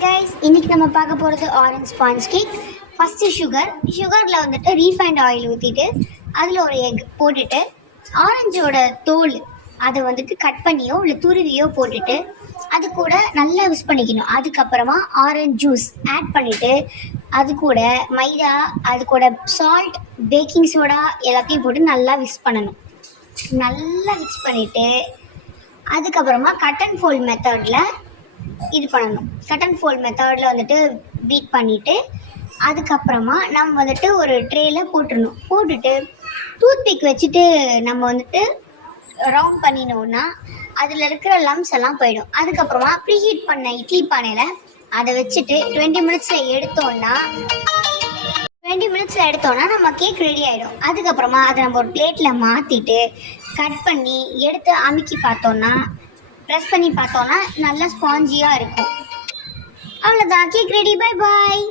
Hi guys, இன்னைக்கு நம்ம பார்க்க போகிறது ஆரஞ்ச் ஸ்பாஞ்ச் கேக். ஃபஸ்ட்டு சுகரில் வந்துட்டு ரீஃபைண்ட் ஆயில் ஊற்றிட்டு அதில் ஒரு எக் போட்டுட்டு ஆரஞ்சோட தோல் அதை வந்துட்டு கட் பண்ணியோ இல்லை துருவியோ போட்டுட்டு அது கூட நல்லா மிக்ஸ் பண்ணிக்கணும். அதுக்கப்புறமா ஆரஞ்ச் ஜூஸ் ஆட் பண்ணிவிட்டு அது கூட மைதா, அது கூட சால்ட், பேக்கிங் சோடா எல்லாத்தையும் போட்டு நல்லா மிக்ஸ் பண்ணணும். நல்லா மிக்ஸ் பண்ணிவிட்டு அதுக்கப்புறமா கட் அண்ட் ஃபோல்ட் மெத்தடில் இது பண்ணணும். கட் அண்ட் ஃபோல்ட் மெத்தடில் வந்துட்டு பீட் பண்ணிவிட்டு அதுக்கப்புறமா நம்ம வந்துட்டு ஒரு ட்ரேயில் போட்டுட்டு டூத்பிக் வச்சுட்டு நம்ம வந்துட்டு ரவுண்ட் பண்ணினோன்னா அதில் இருக்கிற லம்ஸ் எல்லாம் போயிடும். அதுக்கப்புறமா ப்ரீஹீட் பண்ண இட்லி பானையில் அதை வச்சுட்டு 20 மினிட்ஸில் எடுத்தோன்னா நம்ம கேக் ரெடி ஆகிடும். அதுக்கப்புறமா அதை நம்ம ஒரு பிளேட்டில் மாற்றிட்டு கட் பண்ணி எடுத்து அமுக்கி ப்ரெஸ் பண்ணி பார்த்தோன்னா நல்லா ஸ்பாஞ்சியாக இருக்கும். அவ்வளோதான், கேக் ரெடி. Bye bye.